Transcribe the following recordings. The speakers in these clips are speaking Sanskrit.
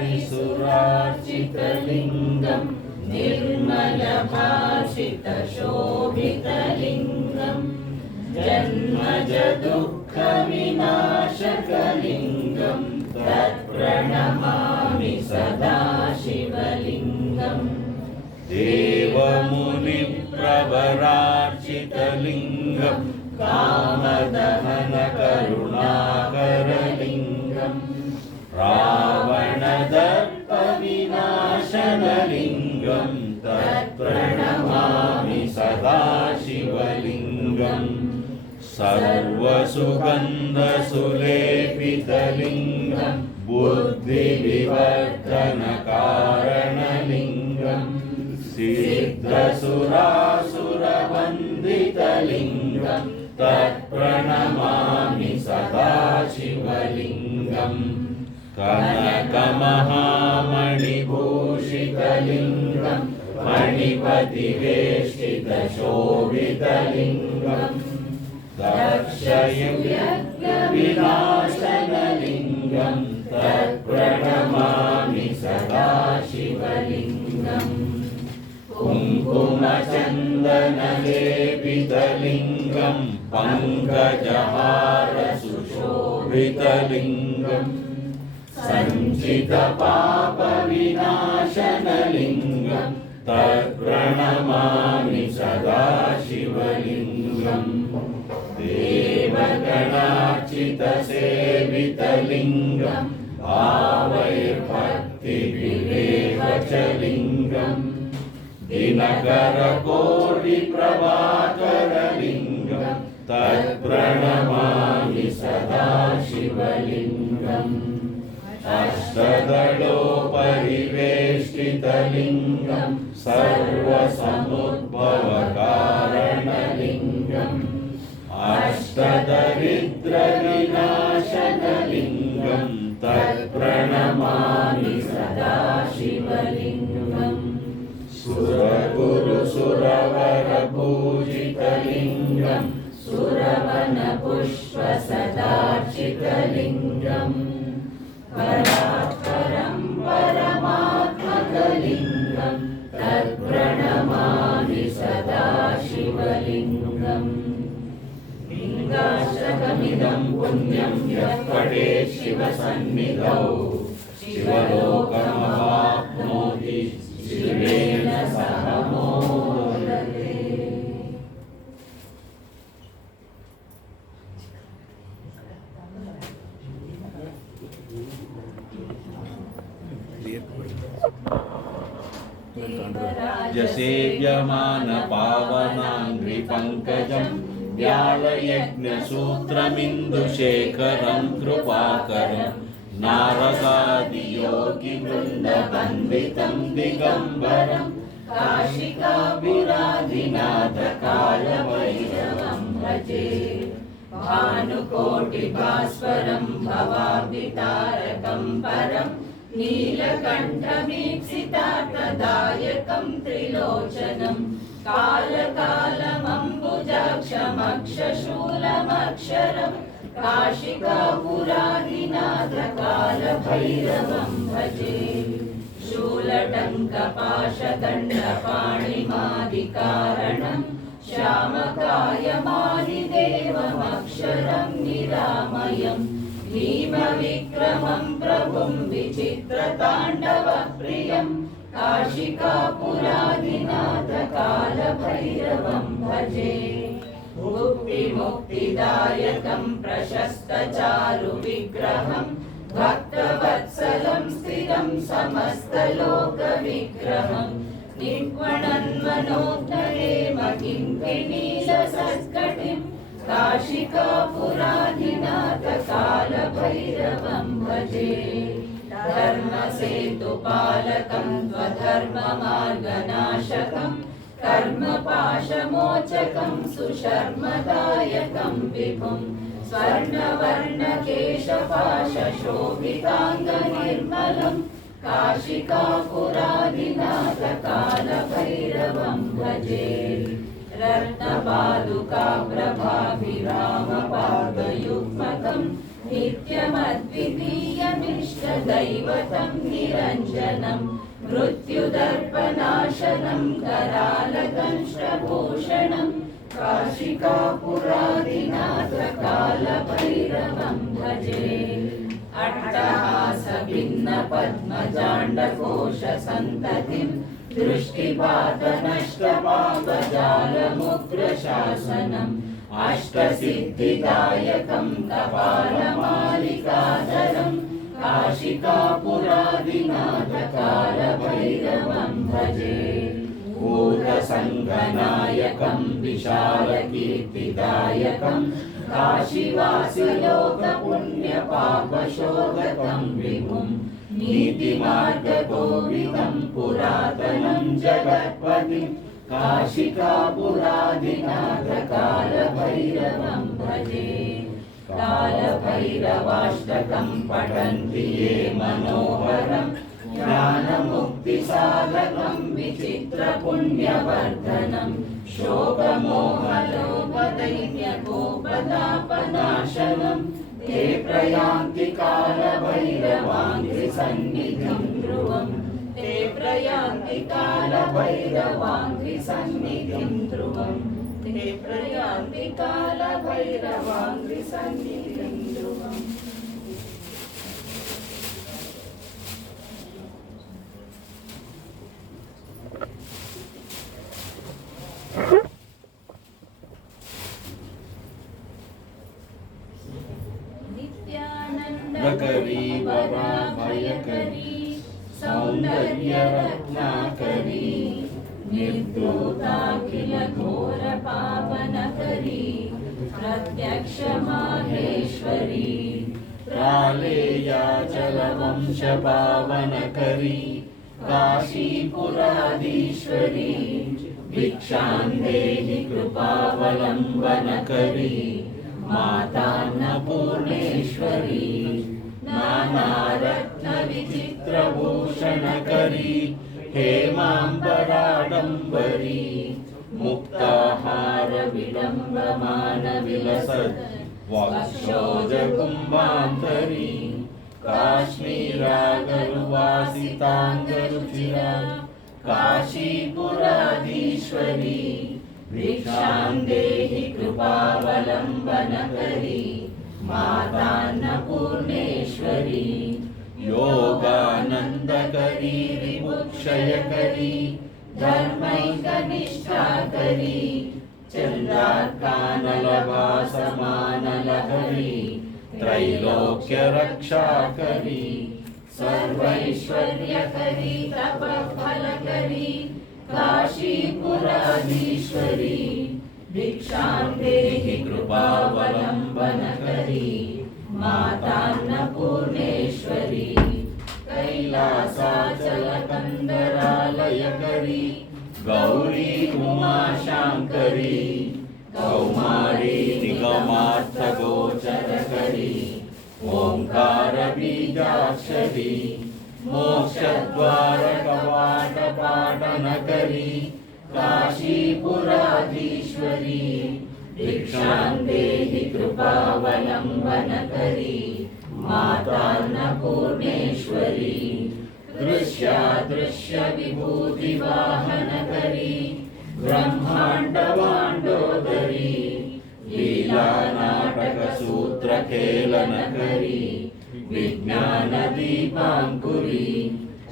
परिसुरार्चितलिङ्गं निर्मलभाषितशोभितलिङ्गं जन्मज दुःखविनाशकलिङ्गं तत्प्रणमामि सदा शिवलिङ्गम् देवमुनिप्रवरार्चितलिङ्गं कामदहनकरुणाकरलिङ्गं रावणदर्पविनाशनलिङ्गं तत्प्रणमामि सदा शिवलिङ्गम् सर्वसुगन्धसुलेपितलिङ्गं बुद्धिविवर्धनकारणलिङ्गं सिद्धसुरासुरवन्दितलिङ्गं तत्प्रणमामि सदा शिवलिङ्गम् कनकमहामणिभूषितलिङ्गं मणिपतिवेष्टितशोभितलिङ्गं दक्षयज्ञविनाशनलिङ्गं तत्प्रणमामि सदा शिवलिङ्गम् कुङ्कुमचन्दनलेपितलिङ्गं पङ्कजहारसुशोभितलिङ्गं सञ्चितपापविनाशनलिङ्गं तत्प्रणमामि सदा शिवलिङ्गम् देवगणार्चितसेवितलिङ्गं भावैर्भक्तिविवेकचलिङ्गं दिनकरकोटिप्रभाकरलिङ्गं तत्प्रणमामि सदा शिवलिङ्गम् अष्टदलोपरिवेष्टितलिङ्गं सर्वसमुद्भवकारणलिङ्गम् अष्टदरिद्रविनाशनलिङ्गं तत्प्रणमामि सदा शिवलिङ्गम् सुरगुरुसुरवरपूजितलिङ्गं सुरवनपुष्पसदार्चितलिङ्गं परात्परं परमात्मकलिङ्गं तत्प्रणमामि सदा शिवलिङ्गम् लिङ्गाष्टकमिदं पुण्यं यः पठेत् शिवसन्निधौ शिवलोकमवाप्नोति शिवेन सह मोदते। सेव्यमानपावनाङ्घ्रिपङ्कजं व्यालयज्ञसूत्रमिन्दुशेखरं कृपाकरं नारदादियोगिवृन्दवन्दितं दिगम्बरं काशिकाभिराधिनाथकालभैरवं भजे भानुकोटिभास्वरं भवाब्धितारकं परं नीलकण्ठमीप्सितार्थदायकं त्रिलोचनं कालकालमम्बुजाक्षमक्षशूलमक्षरं काशिकापुराधिनाथकालभैरवं भजे शूलटङ्कपाशदण्डपाणिमादिकारणं श्यामकायमादिदेवमक्षरं निरामयं भीमविक्रमं प्रभुं विचित्रताण्डवप्रियं काशिकापुराधिनाथकालभैरवं भजे मुक्तिमुक्तिदायकं प्रशस्तचारुविग्रहं भक्तवत्सलं स्थिरं समस्तलोकविग्रहं निक्वणन्मनोज्ञेमकिङ्किणीलसत्कटिं काशिकापुराधिनाथकालभैरवं भजे धर्मसेतुपालकं त्वधर्ममार्गनाशकं कर्मपाशमोचकं सुशर्मदायकं विभुं स्वर्णवर्णकेशपाशशोभिताङ्गनिर्मलं काशिकापुराधिनाथकालभैरवं भजे रत्नपादुकाप्रभाभिरामपादयुग्मकं नित्यमद्वितीयमिष्टदैवतं निरञ्जनं मृत्युदर्पनाशनं करालदंष्ट्रभूषणं काशिकापुरादिनाथकालभैरवं भजे। अट्टहासभिन्नपद्मजाण्डकोशसन्ततिं दृष्टिपातनष्टपापजालमुग्रशासनम् अष्टसिद्धिदायकं कपालमालिकाधरं काशिकापुरादिनाथकालभैरवं भजे। भूतसङ्गनायकं विशालकीर्तिदायकं काशीवासिलोकपुण्यपापशोधकं विभुं नीतिमार्गकोविदं पुरातनं जगत्पतिं काशिकापुरादिनाथकालभैरवं भजे। कालभैरवाष्टकं पठन्ति ये मनोहरं ज्ञानमुक्तिसाधकं विचित्रपुण्यवर्धनं शोकमोहलोभदैन्यकोपतापनाशनं ते प्रयान्ति कालभैरवाङ्घ्रिसन्निधिं ध्रुवम् ते प्रयान्ति कालभैरवाङ्घ्रिसन्निधिं ध्रुवम् ते प्रयान्ति कालभैरवाङ्घ्रिसन्निधिं ध्रुवम्। नित्यानन्दकरी वराभयकरी सौन्दर्यरत्नाकरी निर्धूताखिल घोरपावनकरी प्रत्यक्ष माहेश्वरी प्रालेयाचलवंशपावनकरी काशीपुराधीश्वरी भिक्षां देहि कृपावलम्बनकरी मातान्नपूर्णेश्वरी नानारत्नविचित्रभूषणकरी हेमाम्बराडम्बरी मुक्ताहारविलम्बमानविलसत् वक्षोजकुम्भान्तरी काश्मीरागरुवासिताङ्गरुचिरा काशीपुराधीश्वरी भिक्षां देहि कृपावलम्बनकरी मातान्नपूर्णेश्वरी योगानन्दकरी विमुक्षयकरी धर्मैकनिष्ठाकरी चन्द्रार्कानलभासमानलहरी त्रैलोक्यरक्षाकरी सर्वैश्वर्यकरी तपफलकरी काशीपुराधीश्वरी भिक्षां देहि कृपावलम्बनकरी मातान्नपूर्णेश्वरी कैलासाचलकन्दरालयकरी गौरी उमाशाङ्करी कौमारी निगमार्थगोचरकरी ओङ्कारबीजाक्षरी मोक्षद्वारकवाटपाटनकरी काशीपुराधीश्वरी भिक्षां देहि कृपावलम्बनकरी मातान्नपूर्णेश्वरी दृश्यादृश्यविभूतिवाहनकरी ब्रह्माण्डवाण्डोदरी लीलानाटकसूत्रखेलनकरी विज्ञानदीपाङ्कुरी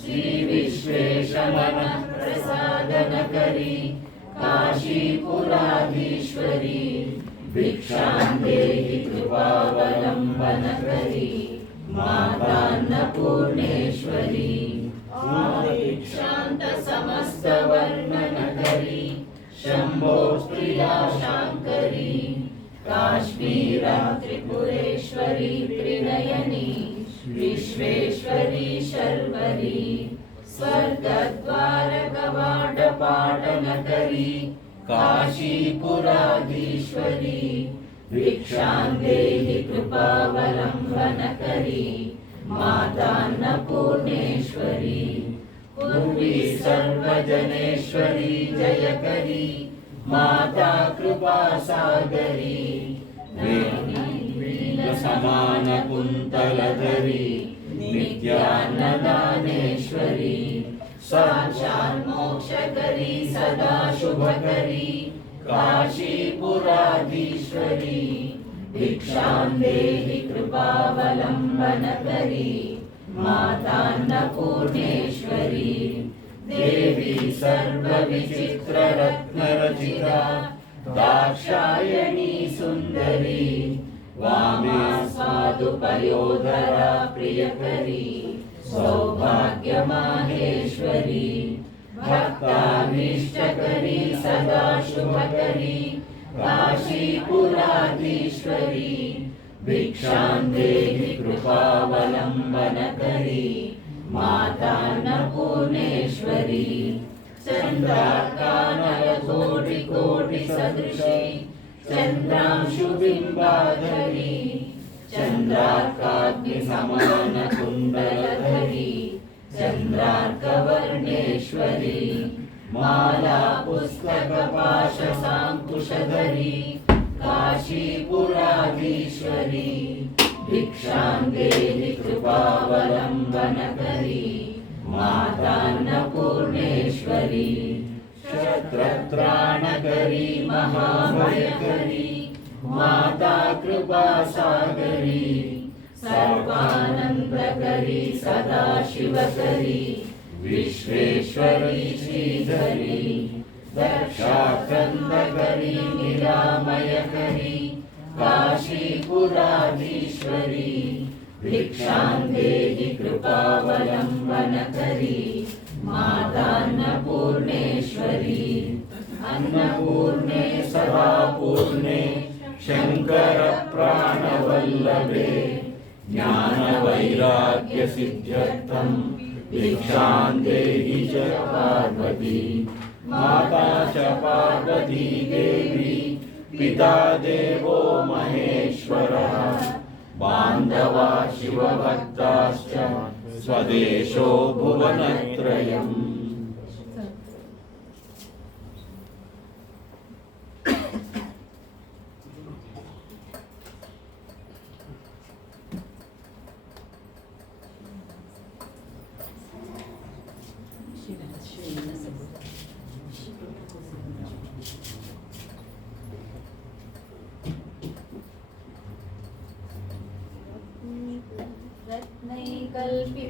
श्रीविश्वेशमनः प्रसादनकरी काशीपुराधीश्वरी भिक्षां देहि कृपावलम्बनकरी मातान्नपूर्णेश्वरी आदिक्षान्तसमस्तवर्णनकरी शम्भो प्रियाशाङ्करी काश्मीरा त्रिपुरेश्वरी त्रिनयनी विश्वेश्वरी शर्वरी स्वर्गद्वारकवाटपाटनकरी काशीपुराधीश्वरी भिक्षां देहि कृपावलम्बनकरी मातान्नपूर्णेश्वरी पूर्वी सर्वजनेश्वरी जयकरी माता कृपासागरी समान कुन्तलधरी नित्यान्नदानेश्वरी साक्षात् मोक्षकरी सदा शुभकरी काशीपुराधीश्वरी भिक्षां देहि कृपावलम्बनकरी मातान्नपूर्णेश्वरी देवी सर्वविचित्ररत्नरचिता दाक्षायणी सुन्दरी वामा स्वादुपयोधरा प्रियकरी सौभाग्यमाहेश्वरी भक्ताभीष्टकरी सदा शुभकरी काशीपुराधीश्वरी भिक्षां देहि कृपावलम्बनकरी मातान्नपूर्णेश्वरी चन्द्रार्कानलकोटिकोटिसदृशी चन्द्रांशुबिम्बाधरी चन्द्रार्काग्निसमानकुण्डलधरी चन्द्रार्कवर्णेश्वरी माला पुस्तकपाशसाङ्कुशधरी काशीपुराधीश्वरी भिक्षां देहि कृपावलम्बनकरी मातान्नपूर्णेश्वरी शत्रत्राणकरी महाभयकरी माता कृपासागरी सर्वानन्दकरी सदा शिवकरी विश्वेश्वरी श्रीधरी दक्षाक्रन्दकरी निरामयकरी काशीपुराधीश्वरी भिक्षां देहि कृपावलम्बनकरी मातान्नपूर्णेश्वरी अन्नपूर्णे सदा पूर्णे शङ्करप्राणवल्लभे ज्ञानवैराग्यसिद्ध्यर्थं भिक्षां देहि च पार्वती माता च पार्वती देवी पिता देवो महेश्वरः बान्धवा शिवभक्ताश्च स्वदेशो भुवनत्रयम्।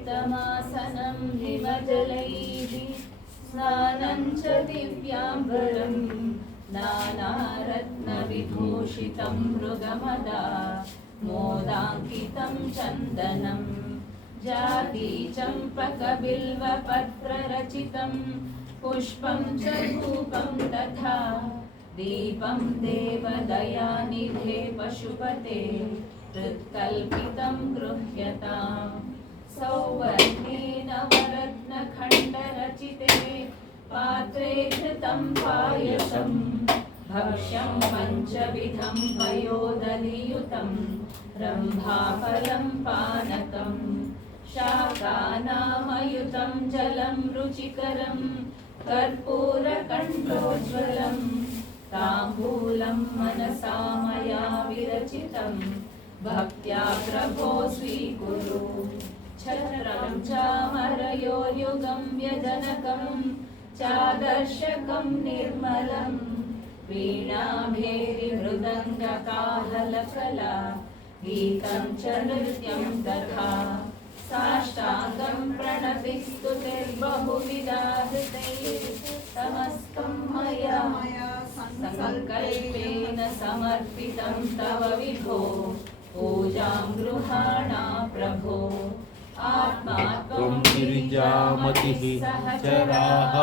रत्नैकल्पितमासनं हिमजलैः स्नानं च दिव्याम्बरं नानारत्नविभूषितं मृगमदा मोदाङ्कितं चन्दनं जातिचम्पकबिल्वपत्ररचितं पुष्पं च धूपं तथा दीपं देवदयानिधे पशुपते हृत्कल्पितं गृह्यताम् सौवर्णेन वरत्नखण्डरचिते पात्रे घृतं पायसं भक्ष्यं पञ्चविधं पयोदधियुतं रम्भाफलं पानकं शाकानामयुतं जलं रुचिकरं कर्पूरकण्ठोज्ज्वलं ताम्बूलं मनसा मया विरचितं भक्त्या प्रभो स्वीकुरु छत्रं चामरयोर्युगं व्यजनकं चादर्शकं निर्मलं वीणाभेरिमृदङ्गकाहलकला गीतं च नृत्यं तथा साष्टाङ्गं प्रणतिस्तुतिर्बहुविधा तमस्तं मया संकल्पेन समर्पितं तव विभो पूजां गृहाणा प्रभो आत्मा त्वं गिरिजामतिः चराः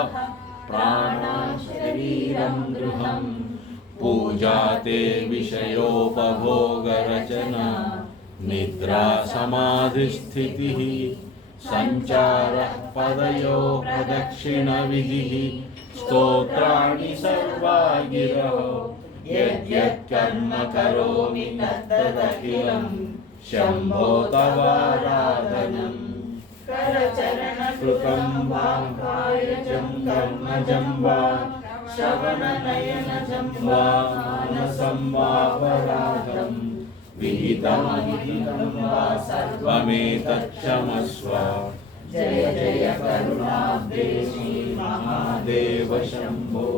प्राणा शरीरं गृहं पूजा ते विषयोपभोगरचना निद्रा समाधिस्थितिः सञ्चारः पदयो प्रदक्षिणविधिः स्तोत्राणि सर्वा गिरः यद्यत् कर्म करोमि तत्तदखिलं शम्भो तवाराधनम् करचरणकृतं वा कायजं कर्मजं वा श्रवणनयनजं वा मानसं वापराधं विहितमहितं वा सर्वमेतत् क्षमस्व। जय जय करुणाब्धे श्री महादेव शम्भो।